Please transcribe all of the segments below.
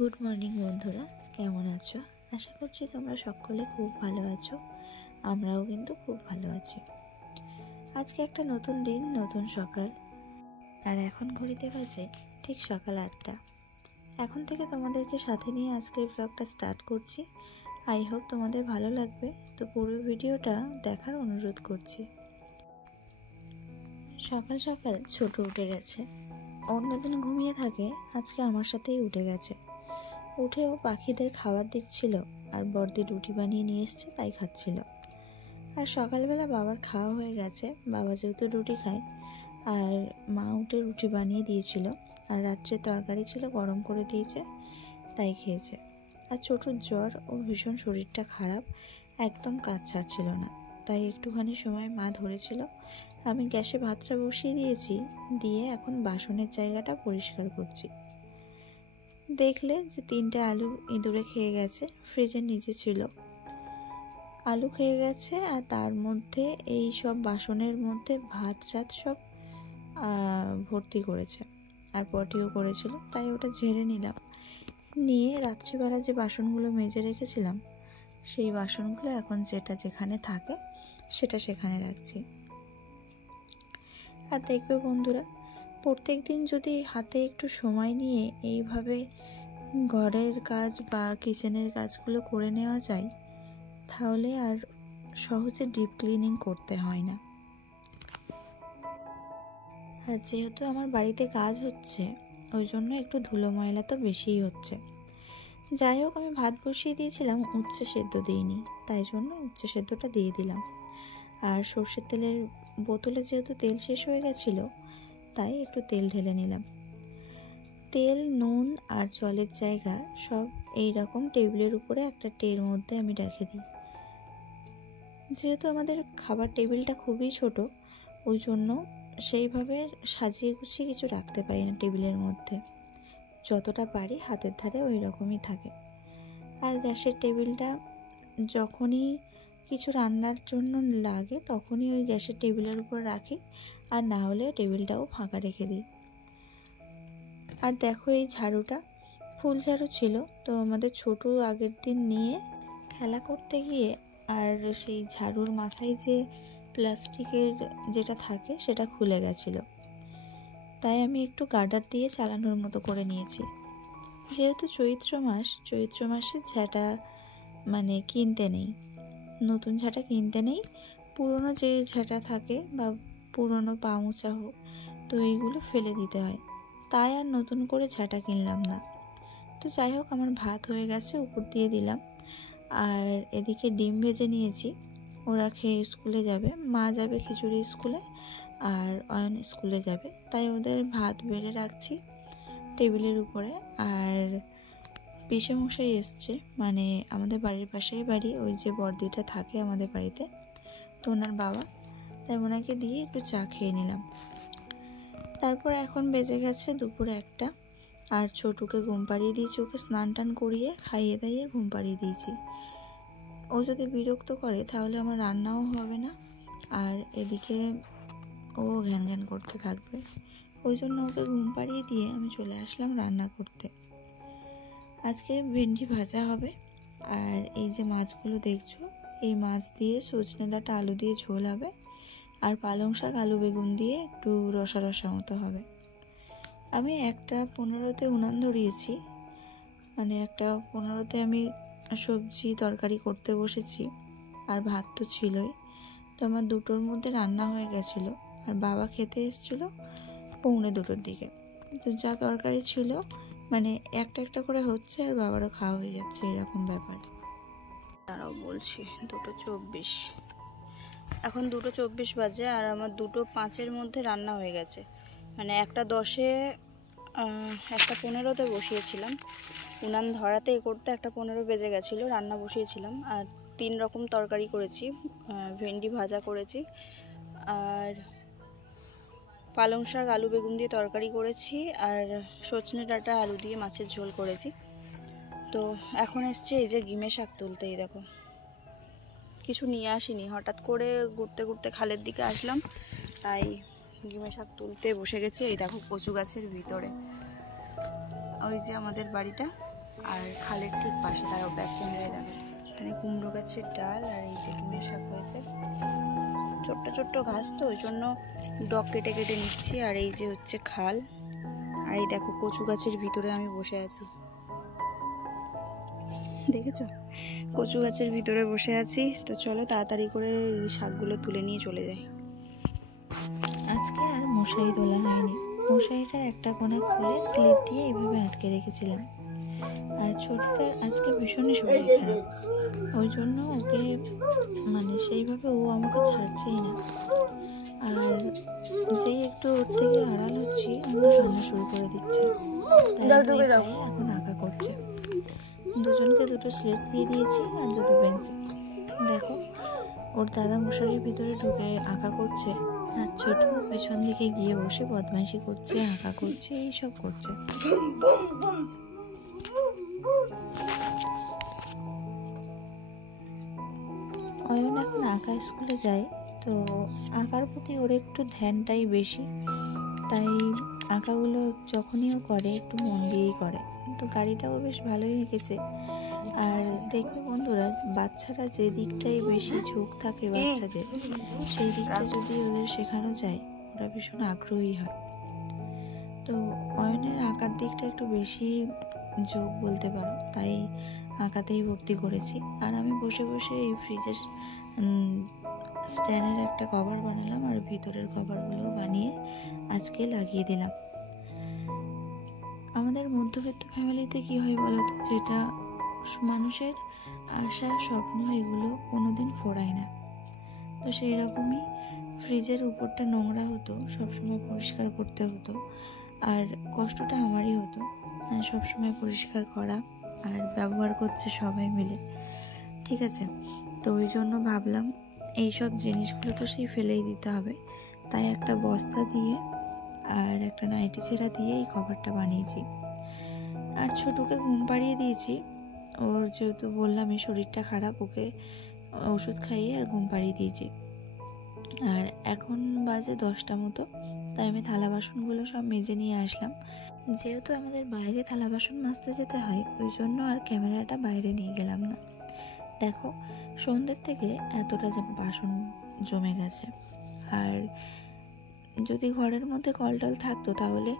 Good morning বন্ধুরা, কেমন আছো? আশা করছি তোমরা সকলে খুব ভালো আছো। আমরাও কিন্তু খুব ভালো আছি। আজকে একটা নতুন দিন, নতুন সকাল, আর এখন ঘড়িতে বাজে ঠিক সকাল 8টা। এখন থেকে তোমাদেরকে সাথে নিয়ে আজকের ব্লগটা স্টার্ট করছি। আই হোপ তোমাদের ভালো লাগবে, তো পুরো ভিডিওটা দেখার অনুরোধ করছি। সকাল সকাল ছোট উঠে গেছে। অন্যদিন ঘুমিয়ে থাকে, আজকে আমার সাথেই উঠে গেছে। উঠেও পাখিদের খাবার দিচ্ছিল, আর বড়দি রুটি বানিয়ে নিয়ে এসছে, তাই খাচ্ছিল। আর সকালবেলা বাবার খাওয়া হয়ে গেছে, বাবা যেহেতু রুটি খায়, আর মা উঠে রুটি বানিয়ে দিয়েছিল, আর রাত্রে তরকারি ছিল গরম করে দিয়েছে, তাই খেয়েছে। আর ছোটোর জ্বর ও ভীষণ শরীরটা খারাপ, একদম কাজ ছাড়ছিল না, তাই একটুখানি সময় মা ধরেছিল। আমি গ্যাসে ভাতটা বসিয়ে দিয়েছি, দিয়ে এখন বাসনের জায়গাটা পরিষ্কার করছি। দেখলে যে 3টে আলু ইঁদুরে খেয়ে গেছে, ফ্রিজের নিচে ছিল। আলু খেয়ে গেছে, আর তার মধ্যে এই সব বাসনের মধ্যে ভাত সব ভর্তি করেছে, আর পটিও করেছিল, তাই ওটা ঝেড়ে নিলাম। নিয়ে রাত্রিবেলা যে বাসনগুলো মেজে রেখেছিলাম, সেই বাসনগুলো এখন যেটা যেখানে থাকে সেটা সেখানে রাখছি। আর দেখবে বন্ধুরা, প্রত্যেক দিন যদি হাতে একটু সময় নিয়ে এইভাবে ঘরের কাজ বা কিচেনের কাজগুলো করে নেওয়া যায়, তাহলে আর সহজে ডিপ ক্লিনিং করতে হয় না। আর যেহেতু আমার বাড়িতে কাজ হচ্ছে, ওই জন্য একটু ধুলো ময়লা তো বেশিই হচ্ছে। যাই হোক, আমি ভাত বসিয়ে দিয়েছিলাম, উচ্ছে সেদ্ধ দিইনি, তাই জন্য উচ্ছে সেদ্ধটা দিয়ে দিলাম। আর সর্ষের তেলের বোতলে যেহেতু তেল শেষ হয়ে গেছিলো, তাই একটু তেল ঢেলে নিলাম। তেল, নুন আর জলের জায়গা সব এই রকম টেবিলের উপরে একটা ট্রের মধ্যে আমি রেখে দিই। যেহেতু আমাদের খাবার টেবিলটা খুবই ছোট, ওই জন্য সেইভাবে সাজিয়ে গুছিয়ে কিছু রাখতে পারি না টেবিলের মধ্যে। যতটা পারি হাতের ধারে ওই রকমই থাকে। আর গ্যাসের টেবিলটা যখনই কিছু রান্নার জন্য লাগে, তখনই ওই গ্যাসের টেবিলের উপর রাখি, আর না হলে টেবিলটাও ফাঁকা রেখে দিই। আর দেখো, এই ঝাড়ুটা ফুল ঝাড়ু ছিল, তো আমাদের ছোট আগের দিন নিয়ে খেলা করতে গিয়ে আর সেই ঝাড়ুর মাথায় যে প্লাস্টিকের যেটা থাকে সেটা খুলে গেছিল, তাই আমি একটু গার্ডার দিয়ে চালানোর মতো করে নিয়েছি। যেহেতু চৈত্র মাসে ঝাঁটা কিনতে নেই, নতুন ঝাঁটা কিনতে নেই, পুরনো যে ঝাঁটা থাকে বা পুরনো পামোচা হোক, তো এইগুলো ফেলে দিতে হয়, তাই আর নতুন করে ঝাঁটা কিনলাম না। তো যাই হোক, আমার ভাত হয়ে গেছে, উপর দিয়ে দিলাম। আর এদিকে ডিম ভেজে নিয়েছি, ওরা খেয়ে স্কুলে যাবে, মা যাবে খিচুড়ি স্কুলে, আর অয়ন স্কুলে যাবে, তাই ওদের ভাত বেড়ে রাখছি টেবিলের উপরে। আর পিসেমশাই এসছে, আমাদের বাড়ির পাশেই বাড়ি, ওই যে বড়দিটা থাকে আমাদের বাড়িতে, তো ওনার বাবা, তাই ওনাকে দিয়ে একটু চা খেয়ে নিলাম। তারপর এখন বেজে গেছে দুপুর 1টা, আর ছোটুকে ঘুম পাড়িয়ে দিয়েছি, ওকে স্নান টান করিয়ে খাইয়ে দাইয়ে ঘুম পাড়িয়ে দিয়েছি। ও যদি বিরক্ত করে তাহলে আমার রান্নাও হবে না, আর এদিকে ও ঘ্যান ঘ্যান করতে থাকবে, ওই জন্য ওকে ঘুম পাড়িয়ে দিয়ে আমি চলে আসলাম রান্না করতে। আজকে ভেন্ডি ভাজা হবে, আর এই যে মাছগুলো দেখছো, এই মাছ দিয়ে সজনে ডাঁটা আলু দিয়ে ঝোল হবে, আর পালং শাক আলু বেগুন দিয়ে একটু রসা রসা মতো হবে। আমি 1:15-তে উনান ধরিয়েছি, 1:15-তে আমি সবজি তরকারি করতে বসেছি, আর ভাত তো ছিলই, তো আমার 2টোর মধ্যে রান্না হয়ে গেছিলো। আর বাবা খেতে এসেছিলো 1:45-র দিকে, তো যা তরকারি ছিল একটা একটা করে হচ্ছে, আর বাবারও খাওয়া হয়ে যাচ্ছে, এরকম ব্যাপার। তারাও বলছি 2:24, এখন 2:24 বাজে, আর আমার 2:05-এর মধ্যে রান্না হয়ে গেছে। 1:10-এ 1:15-তে বসিয়েছিলাম, উনান ধরাতে করতে 1:15 বেজে গেছিলো, রান্না বসিয়েছিলাম। আর 3 রকম তরকারি করেছি, ভেন্ডি ভাজা করেছি, আর পালং শাক আলু বেগুন দিয়ে তরকারি করেছি, আর সজনে ডাঁটা আলু দিয়ে মাছের ঝোল করেছি। তো এখন এসছে এই যে গিমে শাক তুলতে। এই দেখো, কিছু নিয়ে আসিনি, হঠাৎ করে ঘুরতে ঘুরতে খালের দিকে আসলাম, তাই গিমে শাক তুলতে বসে গেছি। এই দেখো, কচু গাছের ভিতরে, ওই যে আমাদের বাড়িটা, আর খালের ঠিক পাশে তারাও ব্যাক ক্যামেরায় দেখাচ্ছে। এখানে কুমড়ো গাছের ডাল আর এই যে কুমড়ো শাক হয়েছে, ছোট্ট ছোট্ট ঘাস তো ওই জন্য ডগ কেটে কেটে নিচ্ছি। আর এই যে হচ্ছে খাল, আর এই দেখো কচু গাছের ভিতরে আমি বসে আছি, দেখেছো কচু গাছের ভিতরে বসে আছি। তো চলো তাড়াতাড়ি করে শাকগুলো তুলে নিয়ে চলে যাই। আজকে আর মশারি তোলা হয়নি, মশারিটার একটা কোণা খুলে ক্লিপ দিয়ে এইভাবে আটকে রেখেছিলাম। আর ছোটটার আজকে ভীষণই শরীর খারাপ, ওই জন্য ওকে সেইভাবে ও আমাকে ছাড়ছেই না। আর যেই একটু ওর থেকে আড়াল হচ্ছি আমরা কান্না শুরু করে দিচ্ছে, তাই এখন আঁকা করছে। দুজনকে দুটো স্লেট দিয়ে দিয়েছি আর দুটো পেন্সিল। দেখো ওর দাদা মশারির ভিতরে ঢুকে আঁকা করছে, আর ছোট পেছন দিকে গিয়ে বসে বদমাইশি করছে, আঁকা করছে, এইসব করছে। অয়ন এখন আঁকা স্কুলে যায়, তো আঁকার প্রতি ওর একটু ধ্যানটাই বেশি, তাই আঁকাগুলো যখনই ও করে একটু মন দিয়েই করে। তো গাড়িটাও বেশ ভালোই এঁকেছে। আর দেখবে বন্ধুরা, বাচ্চারা যে দিকটাই বেশি ঝোঁক থাকে বাচ্চাদের, সেই দিকটা যদি ওদের শেখানো যায় ওরা ভীষণ আগ্রহী হয়। তো অয়নের আঁকার দিকটা একটু বেশি ঝোঁক বলতে পারো, তাই আঁকাতেই ভর্তি করেছি। আর আমি বসে বসে এই ফ্রিজের স্ট্যান্ডের একটা কভার বানালাম, আর ভিতরের কভারগুলো বানিয়ে আজকে লাগিয়ে দিলাম। আমাদের মধ্যবিত্ত ফ্যামিলিতে কি হয় বলতো, যেটা মানুষের আশা স্বপ্ন এগুলো কোনোদিন ফোরায় না। তো সেই রকমই ফ্রিজের উপরটা নোংরা হতো, সবসময় পরিষ্কার করতে হতো, আর কষ্টটা আমারই হতো সবসময় পরিষ্কার করা, আর ব্যবহার করছে সবাই মিলে, ঠিক আছে। তো ওই জন্য ভাবলাম এইসব জিনিসগুলো তো সেই ফেলেই দিতে হবে, তাই একটা বস্তা দিয়ে আর একটা নাইটি ছেঁড়া দিয়ে এই কভারটা বানিয়েছি। আর ছোটুকে ঘুম পাড়িয়ে দিয়েছি, ওর যেহেতু বললাম এই শরীরটা খারাপ, ওকে ওষুধ খাইয়ে আর ঘুম পাড়িয়ে দিয়েছি। আর এখন বাজে 10টা মতো, তাই আমি থালা বাসনগুলো সব মেজে নিয়ে আসলাম। যেহেতু আমাদের বাইরে থালা বাসন মাজতে যেতে হয়, ওই জন্য আর ক্যামেরাটা বাইরে নিয়ে গেলাম না। দেখো সন্ধ্যের থেকে এতটা বাসন জমে গেছে, আর যদি ঘরের মধ্যে কল টল থাকতো তাহলে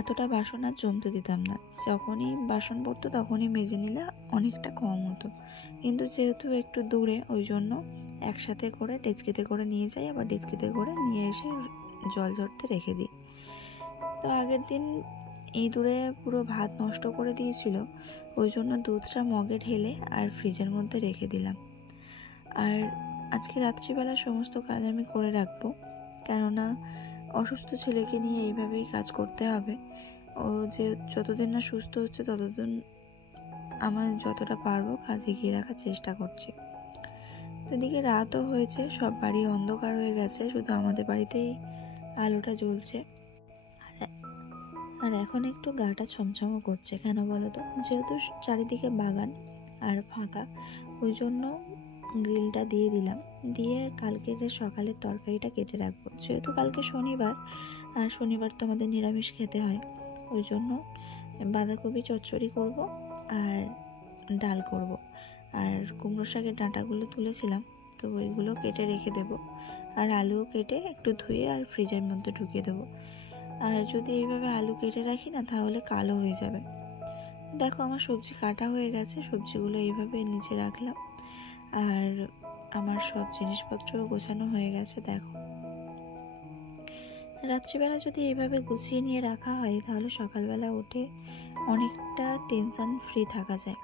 এতটা বাসন আর জমতে দিতাম না। যখনই বাসন পড়তো তখনই মেজে নিলে অনেকটা কম হতো, কিন্তু যেহেতু একটু দূরে ওই জন্য একসাথে করে ডেচকিতে করে নিয়ে যাই, আবার ডেচকিতে করে নিয়ে এসে জল ঝরতে রেখে দিই। তো আগের দিন ইঁদুরে পুরো ভাত নষ্ট করে দিয়েছিল, ওই জন্য দুধটা মগে ঢেলে আর ফ্রিজের মধ্যে রেখে দিলাম। আর আজকে রাত্রিবেলা সমস্ত কাজ আমি করে রাখবো, কেননা অসুস্থ ছেলেকে নিয়ে এইভাবেই কাজ করতে হবে। ও যে যতদিন না সুস্থ হচ্ছে ততদিন আমার যতটা পারবো কাজ এগিয়ে রাখার চেষ্টা করছি। তো এদিকে রাতও হয়েছে, সব বাড়ি অন্ধকার হয়ে গেছে, শুধু আমাদের বাড়িতেই আলোটা জ্বলছে। আর এখন একটু গাটা ছমছমও করছে, কেন বলো তো, যেহেতু চারিদিকে বাগান আর ফাঁকা, ওই জন্য গ্রিলটা দিয়ে দিলাম, দিয়ে কালকের সকালের তরকারিটা কেটে রাখবো। যেহেতু কালকে শনিবার, আর শনিবার তো আমাদের নিরামিষ খেতে হয়, ওই জন্য বাঁধাকপি চচ্চড়ি করব আর ডাল করব। আর কুমড়ো শাকের ডাঁটাগুলো তুলেছিলাম, তো ওইগুলো কেটে রেখে দেব, আর আলুও কেটে একটু ধুয়ে আর ফ্রিজের মধ্যে ঢুকিয়ে দেবো। আর যদি এইভাবে আলু কেটে রাখি না তাহলে কালো হয়ে যাবে। দেখো আমার সবজি কাটা হয়ে গেছে, সবজিগুলো এইভাবে নিচে রাখলাম, আর আমার সব জিনিসপত্র গোছানো হয়ে গেছে। দেখো রাত্রিবেলা যদি এইভাবে গুছিয়ে নিয়ে রাখা হয় তাহলে সকালবেলা উঠে অনেকটা টেনশন ফ্রি থাকা যায়।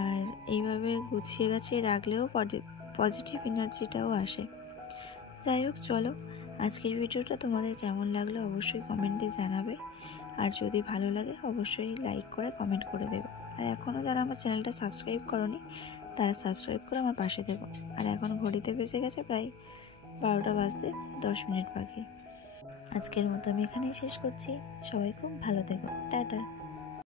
আর এইভাবে গুছিয়ে গাছিয়ে রাখলেও পজিটিভ এনার্জিটাও আসে। যাই হোক, চলো আজকের ভিডিওটা তোমাদের কেমন লাগলো অবশ্যই কমেন্টে জানাবে, আর যদি ভালো লাগে অবশ্যই লাইক করে কমেন্ট করে দেবে। আর এখনও যারা আমার চ্যানেলটা সাবস্ক্রাইব করোনি তারা সাবস্ক্রাইব করে আমার পাশে দেবো। আর এখন ঘড়িতে বেজে গেছে প্রায় 12টা বাজতে 10 মিনিট বাকি। আজকের মতো আমি এখানেই শেষ করছি। সবাই খুব ভালো থেকো, টাটা।